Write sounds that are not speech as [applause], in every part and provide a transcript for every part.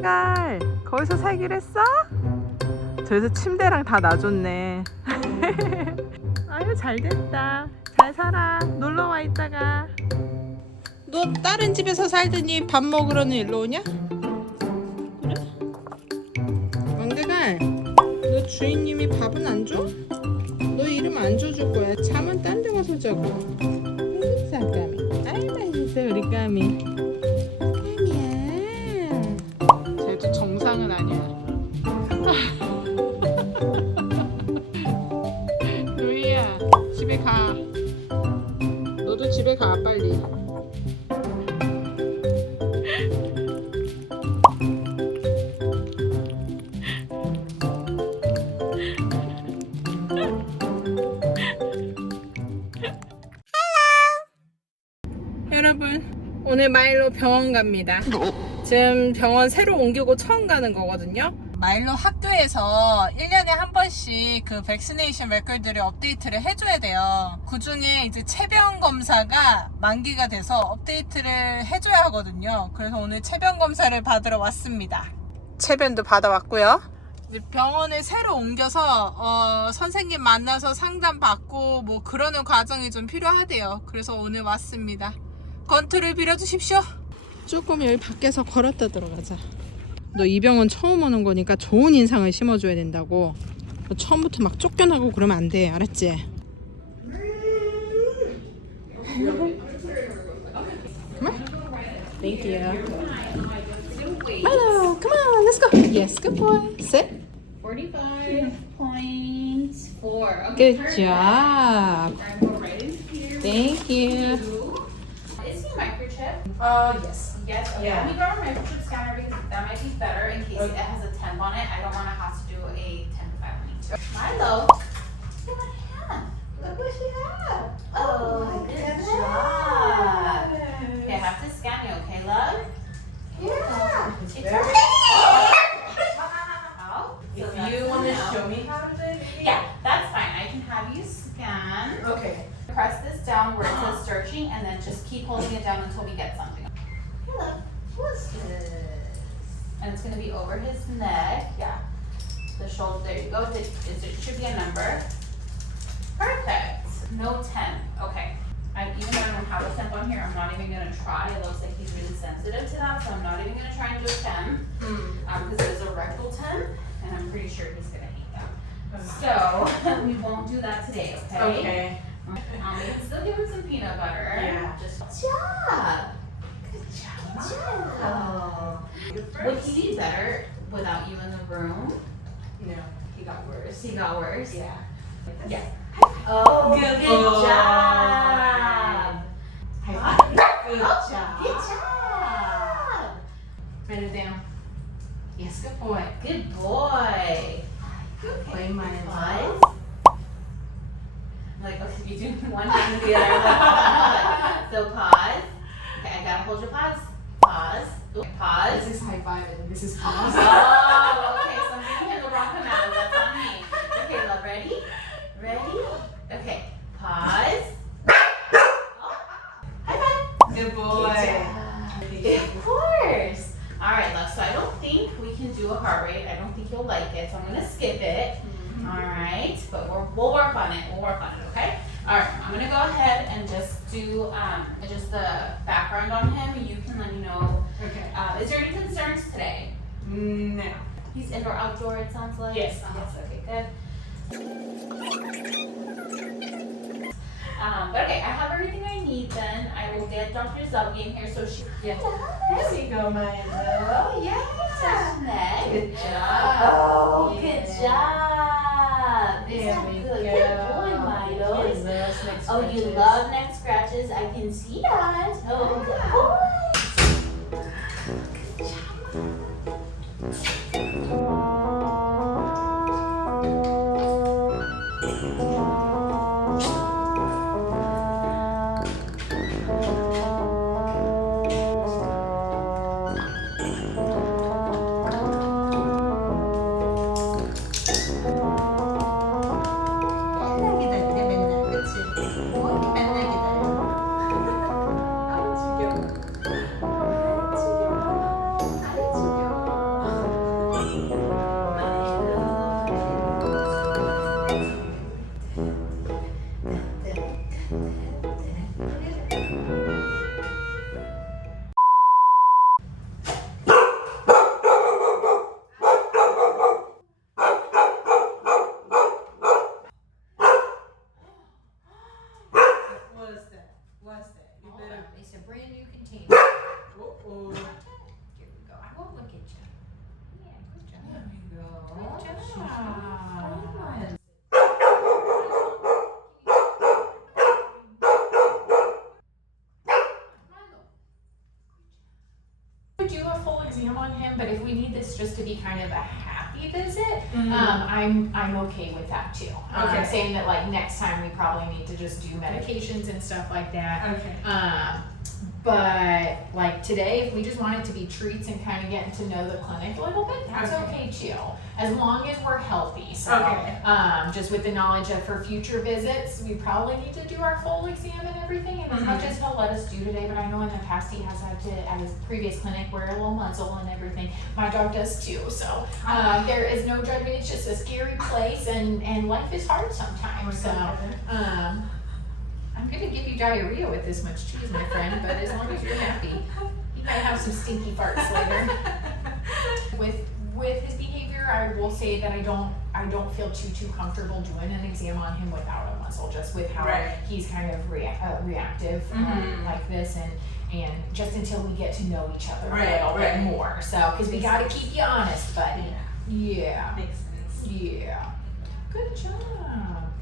왕대갈 거기서 살기로 했어? 저기서 침대랑 다 놔줬네. [laughs] 아유 잘됐다. 잘 살아. 놀러와 있다가. 너 다른 집에서 살더니 밥 먹으러는 일로 오냐? 그래? 왕대갈 너 주인님이 밥은 안 줘? 너 이름 안 줘줄 거야. 잠은 딴 데 가서 자고. 맛있어 까미 아이 맛있어 우리 까미 오늘 마일로 병원 갑니다. 지금 병원 새로 옮기고 처음 가는 거거든요. 마일로 학교에서 1년에 한 번씩 그 백시네이션 레cor드를 업데이트를 해줘야 돼요. 그 중에 이제 체병 검사가 만기가 돼서 업데이트를 해줘야 하거든요. 그래서 오늘 체병 검사를 받으러 왔습니다. 체변도 받아왔고요. 병원을 새로 옮겨서 어, 선생님 만나서 상담 받고 뭐 그러는 과정이 좀 필요하대요. 그래서 오늘 왔습니다 건투를 빌어주십시오. 조금 여기 밖에서 걸었다 들어가자. 너 이 병원 처음 오는 거니까 좋은 인상을 심어줘야 된다고. 너 처음부터 막 쫓겨나고 그러면 안 돼. 알았지? Come on. Thank you. Hello, come on, let's go. Yes, good boy. Sit. 45.4. Okay, Good perfect. job. Thank you. Is he microchip? Uh, yes. Yes. Okay. Yeah. Let me grab a microchip scanner because that might be better in case it has a temp on it. I don't want to have to do a temp filing. Milo. Look at my hand. Look what she has. Oh, good job. Okay, I have to scan you, okay, love? Yeah. It's okay. How? If So that's you want to now. show me how to do it, Yeah, that's fine. I can have you scan. Okay. Press this down where it says searching and then just keep holding it down until we get something. Hello, what's this? And it's gonna be over his neck, yeah. The shoulder, there you go. It, it it should be a number. Perfect. No temp, okay. I, even though I don't have a temp on here, I'm not even gonna try. It looks like he's really sensitive to that, so I'm not even gonna try and do a temp. Um, cause there's a rectal temp and I'm pretty sure he's gonna hate that. So, [laughs] we won't do that today, okay? Okay. Um, we can still give him some peanut butter. Yeah. Just good job. Good job. Job. Would he be better without you in the room? No, he got worse. He got worse. Yeah. Yeah. Oh, Good good, boy. job. High five. Good job. Good job. Write it down. Yes, good boy. Good boy. Play my Pause. Like, okay, you do [laughs] one hand to the other. [laughs] so pause. Okay, I gotta hold your pause. Pause. Pause. This is high five this is [laughs] pause. Oh, skip it. All right, but we're, we'll work on it. We'll work on it. Okay. All right. I'm gonna go ahead and just do um just the background on him. You can let me know. Okay. Uh, is there any concerns today? No. He's indoor outdoor. It sounds like. Yes, Uh-huh, Okay. Good. Um, but okay, I have everything I need. Then I will get Dr. Zelgi in here so she. Yeah. There we go, my Oh yeah. Neck. Good job. Oh, good job. There we good? go. Good boy, Milo. Yes, Oh, you love neck scratches. I can see that. Oh, good boy. Be kind of a happy visit, Mm. um, I'm I'm okay with that too. Um, Okay. saying that like next time we probably need to just do medications and stuff like that. Okay. Um, but like today, if we just wanted to be treats and kind of getting to know the clinic a little bit, that's Okay. too. As long as we're healthy. So, Okay. um, just with the knowledge that for future visits, we probably need to do our full exam and everything. And as much Mhm. as he'll let us do today, but I know in the past he has had to at his previous clinic wear a little muzzle and everything. My dog does too. So, um, there is no judgment. It's just a scary place, and and life is hard sometimes. So. Um, I'm gonna give you diarrhea with this much cheese, my friend, but as long as you're happy. You might have some stinky farts later. [laughs] With with his behavior, I will say that I don't I don't feel too too comfortable doing an exam on him without a muzzle, just with how Right. he's kind of rea- uh, reactive um, Mhm. like this, and and just until we get to know each other Right, a little bit right. more. So, because we gotta keep you honest, buddy. Yeah. Makes sense. Yeah. Good job.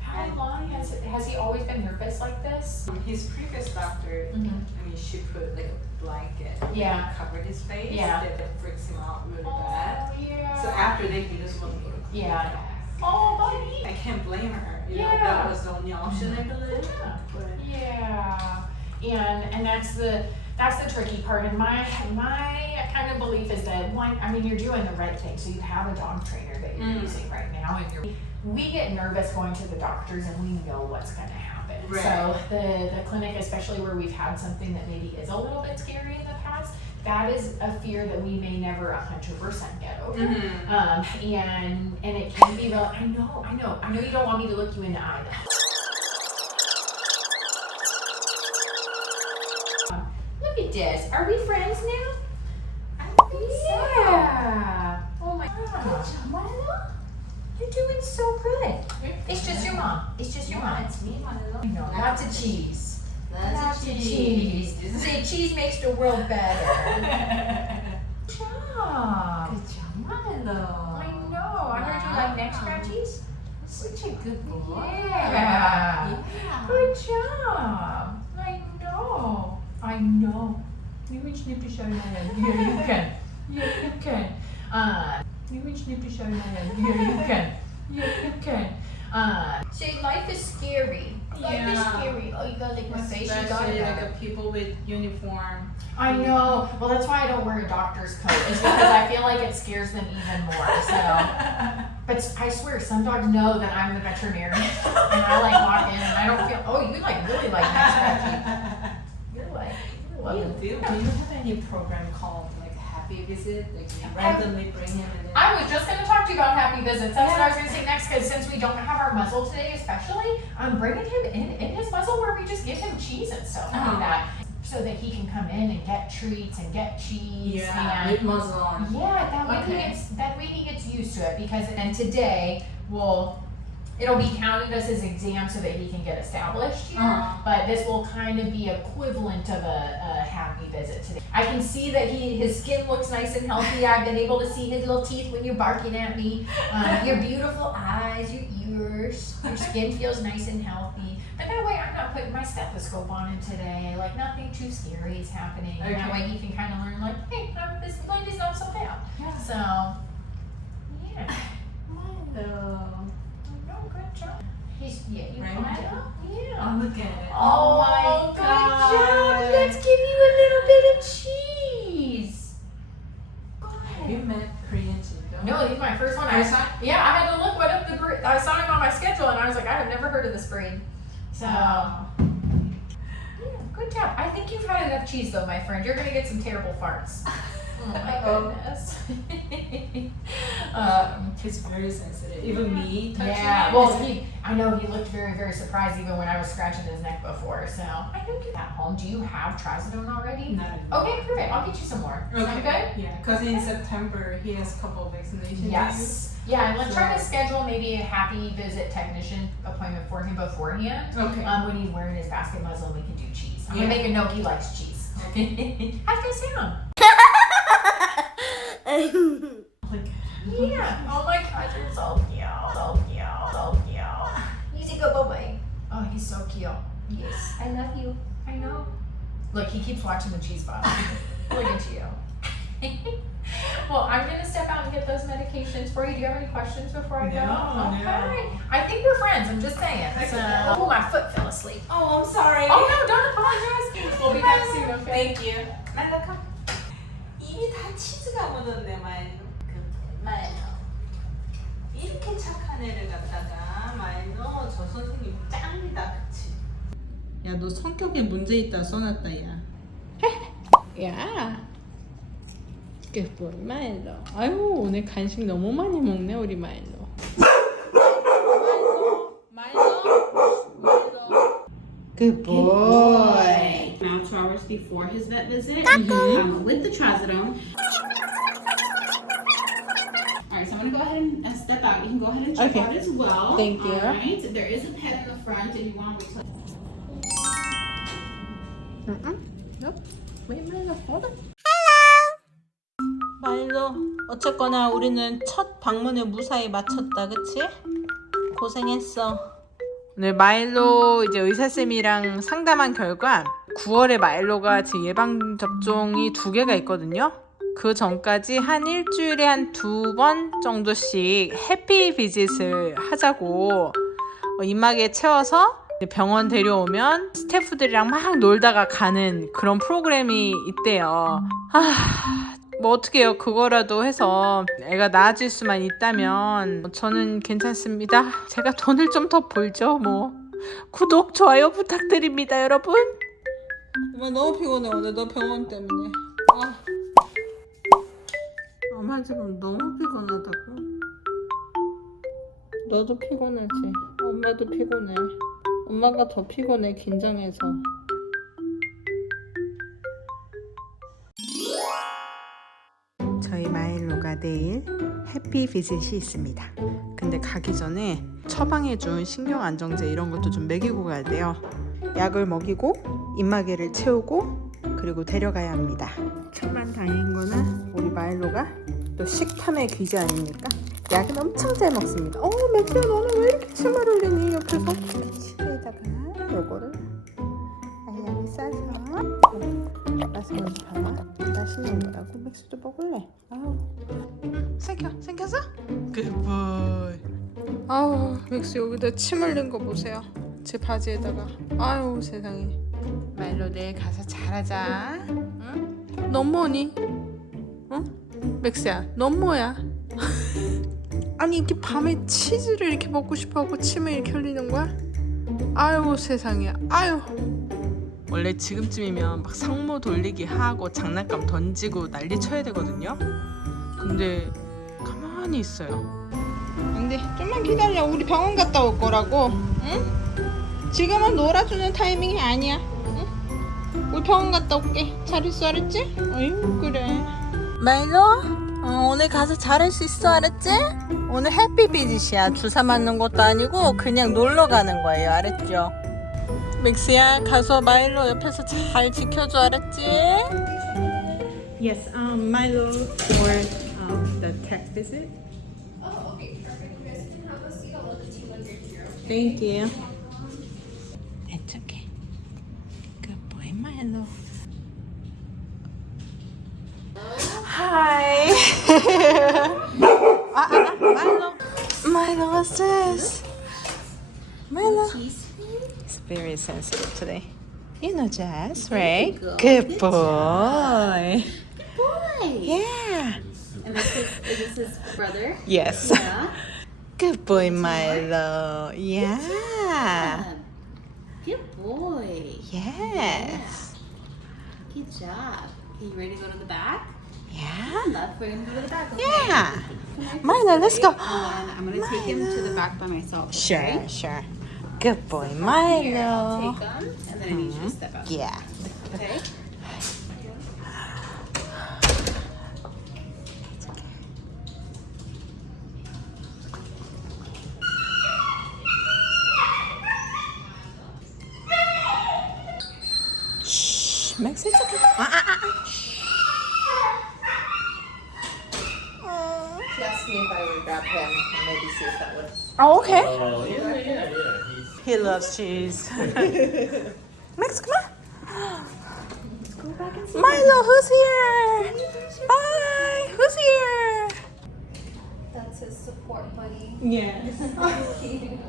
How long has it, has he always been nervous like this? His previous doctor, Mhm. I mean, she put like a blanket Yeah. that covered his face. Yeah. That freaks him out really bad. Oh, yeah. So after that, he just won't go to. Yeah. Oh, buddy. I can't blame her. You know, Yeah. that was the only option, I believe. Yeah. But Yeah. And and that's the that's the tricky part. And my my kind of belief is that one, I mean, you're doing the right thing. So you have a dog trainer that you're Mm. using right now, and you're we get nervous going to the doctors, and we know what's going to happen. Right. So the the clinic, especially where we've had something that maybe is a little bit scary in the past, that is a fear that we may never a hundred percent get over. Mhm. Um, and and it can be real. I know, I know, I know. You don't want me to look you in the eye. Though. Um, Are we friends now? Yeah. Oh my gosh. Milo, you're doing so good. It's just your mom. It's just your mom. it's me, Manolo. I know. Lots of cheese. Lots of cheese. Say cheese makes the world better. [laughs] Good job. Good job, Milo. I know. I heard you like neck scratchies. Such a good boy. Yeah. Yeah. Good job. I know. I know. You can snip your show head. Yeah, you can. Yeah, you can. Uh, you can snip your show head. Yeah, you can. Yeah, you can. Uh, say life is scary. Life is Yeah. scary. Oh, you got like my face. You got Especially it. like a people with uniform. I know. Well, that's why I don't wear a doctor's coat. Is because I feel like it scares them even more. So. But I swear, some dogs know that I'm the veterinarian, and I like walk in and I don't feel. Oh, you like really like that, scratchy. You're like, love You it. do. You have any program called like Happy Visit? Like you randomly bring him and then. I was just gonna talk to you about happy visits. That's what I was gonna say next, because since we don't have our muzzle today, especially, I'm bringing him in in his muzzle where we just give him cheese and stuff Uh-huh. like that, so that he can come in and get treats and get cheese and with muzzle on. Yeah, that way he Okay. gets that way he gets used to it because and today will it'll be counted as his exam so that he can get established here. Uh-huh. But this will kind of be equivalent of a, a happy visit today. I can see that he his skin looks nice and healthy. I've been able to see his little teeth when you're barking at me. Um, [laughs] your beautiful eyes, your ears, your skin feels nice and healthy. But that way I'm not putting my stethoscope on him today. Like nothing too scary is happening. And that Okay. way he can kind of learn like, hey, um, this is not so bad. Yeah. So, yeah. Milo. He's, yeah, you Right? Yeah. Oh, look at it. Oh, oh my good god. job. Let's give you a little bit of cheese. Have you met Korean Jingo? No, he's my first one. I, First time? yeah, I had to look what up the breed. I saw him on my schedule and I was like, I have never heard of this breed. So, yeah, good job. I think you've had enough cheese though, my friend. You're gonna get some terrible farts. [laughs] Oh my Uh-oh. goodness. [laughs] um, He's very sensitive. Even me touching Yeah, him. well, is- he, I know he looked very, very surprised even when I was scratching his neck before. So I know you at home. Do you have trazodone already? Not Okay, perfect. I'll get you some more. Okay. Sound good? Yeah, because in September he has a couple of vaccinations. Yes. Yeah, and let's try to schedule maybe a happy visit technician appointment for him beforehand. Okay. Um, when he's wearing his basket muzzle, we can do cheese. I'm Yeah. gonna make a note he likes cheese. [laughs] How's that sound? [laughs] like, Yeah. Oh my god, you're so cute, so cute, so cute. He's a good boy. Oh, he's so cute. Yes. I love you. I know. Look, he keeps watching the cheese bottle. Look at you. [laughs] well, I'm gonna step out and get those medications for you. Do you have any questions before I go? No, no. okay. I think we're friends. I'm just saying. So, oh, my foot fell asleep. Oh, I'm sorry. Oh no, don't apologize. We'll be back soon, okay? Thank you. Milo, come. 치즈가 묻었네 마일로 Milo. 이렇게 착한 애를 갖다가 마일로 저 선생님 짱이다 그치? 야 너 성격에 문제 있다 써놨다 야 [laughs] 야. 그뭐 마일로 아유 오늘 간식 너무 많이 먹네 우리 마일로 Good boy. Now, two hours before his vet visit, um, with the trazodone. I'm gonna go ahead and, and step out. You can go ahead and check Okay. out as well. Thank you. All right, there is a pet in the front if you want to wait till. 마일로 어쨌거나 우리는 첫 방문을 무사히 마쳤다 그치? 고생했어 오늘 마일로 이제 의사쌤이랑 상담한 결과 9월에 마일로가 제 예방접종이 두 개가 있거든요 그 전까지 한 일주일에 한 두 번 정도씩 해피 비짓을 하자고 어, 입마개 채워서 병원 데려오면 스태프들이랑 막 놀다가 가는 그런 프로그램이 있대요. 아, 뭐 어떡해요. 그거라도 해서 애가 나아질 수만 있다면 뭐 저는 괜찮습니다. 제가 돈을 좀 더 벌죠, 뭐. 구독, 좋아요 부탁드립니다, 여러분. 엄마 너무 피곤해, 오늘 너 병원 때문에. 엄마 지금 너무 피곤하다고. 너도 피곤하지. 엄마도 피곤해. 엄마가 더 피곤해, 긴장해서. 저희 마일로가 내일 해피 비짓이 있습니다. 근데 가기 전에 처방해준 신경 안정제 이런 것도 좀 먹이고 가야 돼요. 약을 먹이고 입마개를 채우고 그리고 데려가야 합니다. 천만 다행인 거는 우리 마일로가 또 식탐의 귀재 아닙니까? 약은 엄청 잘 먹습니다. 어, 맥주야 너는 왜 이렇게 침을 흘리니 옆에서? 치에다가 요거를 알약이 싸서 먼저 봐봐. 맛있는 거라고 맥주도 먹을래. 아우. 생겨, 생겼어? 굿보이. 아우, 맥주 여기다 침 흘린 거 보세요. 제 바지에다가. 아유, 세상에. 말로 내일 가서 잘하자. 응? 넌 뭐니? 응? 맥스야, 넌 뭐야? [laughs] 아니 이렇게 밤에 치즈를 이렇게 먹고 싶어하고 침을 이렇게 흘리는 거야? 아유 세상에 아유 원래 지금쯤이면 막 상모 돌리기 하고 장난감 던지고 난리 쳐야 되거든요 근데 가만히 있어요 근데 좀만 기다려 우리 병원 갔다 올 거라고 응? 지금은 놀아주는 타이밍이 아니야 응? 우리 병원 갔다 올게 잘 있어 알았지? 어휴 그래 마일로 어, 오늘 가서 잘할 수 있어 알았지? 오늘 해피 비짓이야 주사 맞는 것도 아니고 그냥 놀러 가는 거예요 알았죠? 맥스야 가서 마일로 옆에서 잘 지켜줘 알았지? Yes, um, Milo for um, the tech visit. Oh, okay, perfect. You guys can have a seat. I'll let the team under here. Thank you It's okay Good boy Milo Hi [laughs] ah, ah, ah, Milo Milo what's this? Milo He's very sensitive today You know Jazz, right? go. Good Good boy Good Boy. Yeah And this is, is this his brother? Yes Yeah. Good boy Milo Yeah Good boy. Yes Good job. Are you ready to go to the back? Yeah we're gonna go to the back. Okay? Yeah Milo, let's go. And I'm gonna take him to the back by myself. Sure, okay? sure. Good boy, Here, I'll Milo. take him, and then I need you to step out. Yeah. Okay. Shh, Max, it's okay. Ah, ah, ah, ah. She asked me if I would grab grab him and maybe see if that would. Oh, okay. Oh, yeah, yeah, yeah. He's He loves cheese. [laughs] Max, come on. Milo, who's here? Hi, who's here? That's his support buddy. Yes. [laughs]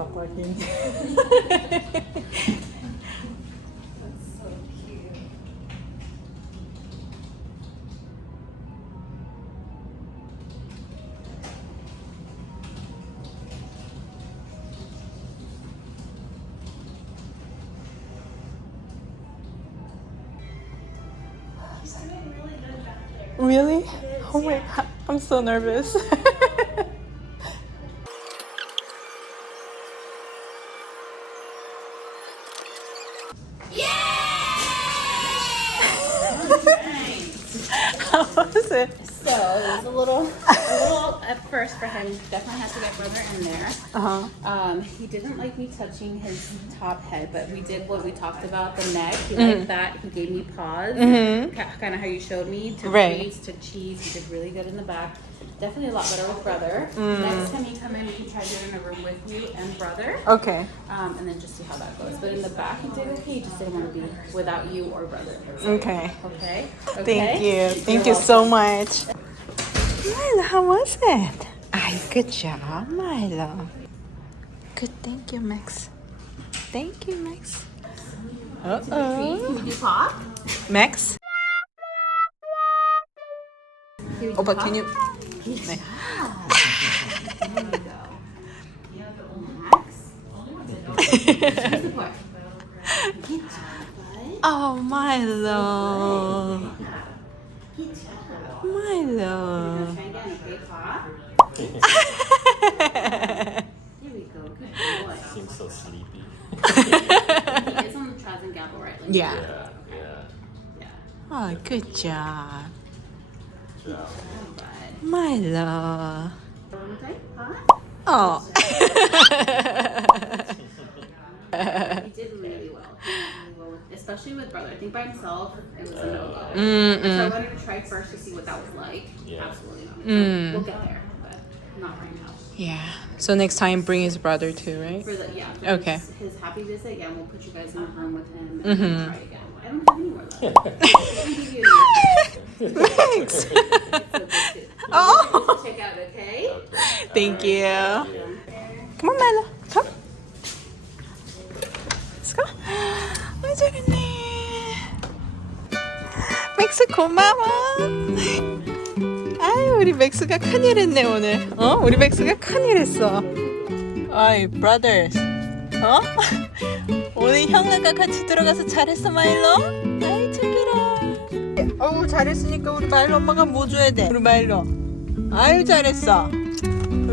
Stop barking. Really? Oh my god, I'm so nervous. [laughs] So it was a little, a little at first for him. Definitely has to get brother in there. Uh-huh. Um, he didn't like me touching his top head, but we did what we talked about the neck. He Mm-hmm. liked that. He gave me paws, kind of how you showed me to Right. freeze to cheese. He did really good in the back. Definitely a lot better with brother. Mm. Next time you come in, we can try doing a room with you and brother, Okay. um, and then just see how that goes. But in the back, he did okay. He just didn't want to be without you or brother. Okay. Okay. Thank Okay? you. Thank you so much. Milo, how was it? Ay, good job, Milo. Good, thank you, Max. Thank you, Max. Uh oh. Can we do pop? Max? Can we do 오빠, pop? can you? There we go. Max. Support. Good job, bud. Oh, Milo. Good job. Milo. Try again. Okay, pop. Here we go. Good boy. [laughs] seems so sleepy. he is on the Chaz and Gabble, right? Like, Yeah. Yeah, yeah. Yeah. Oh, good job. Good job. Bud. Milo. Oh. He did really well. He did really well with- Especially with brother. I think by himself, [laughs] it was a no-go. If I Mm-mm. wanted to try first to see what that was like, Yeah. absolutely not. Mm. We'll get there, but not right now. Yeah. So next time, bring his brother too, right? For the yeah. For Okay. His, his happy visit, yeah, we'll put you guys in a room with him and Mhm. try again. Thanks. Oh. Check out, okay? Thank you. Come on, Milo. Come. Let's go. 아, 잘했네. 맥스 고마워. 아유, 우리 맥스가 큰일 했네, 오늘. 어? 우리 맥스가 큰일 했어. 아이, brothers. 어? 오늘 형아가 같이 들어가서 잘했어, 마일로? 어우, 잘했으니까 우리 마일로 엄마가 뭐 줘야 돼? 우리 마일로. 아유, 잘했어.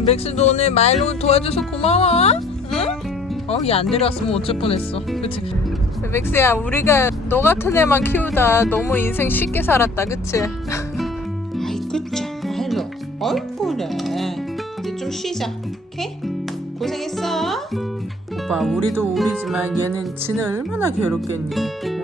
맥스도 오늘 마일로 도와줘서 고마워. 응? 어, 얘안 데려왔으면 어쩔 뻔했어. 그치? 맥스야, 우리가 너 같은 애만 키우다 너무 인생 쉽게 살았다, 그치? 아이, 그쵸, 마일로. 어이쁘래. 이제 좀 쉬자, 오케이? 고생했어. 오빠, 우리도 우리지만 얘는 지는 얼마나 괴롭겠니? 어?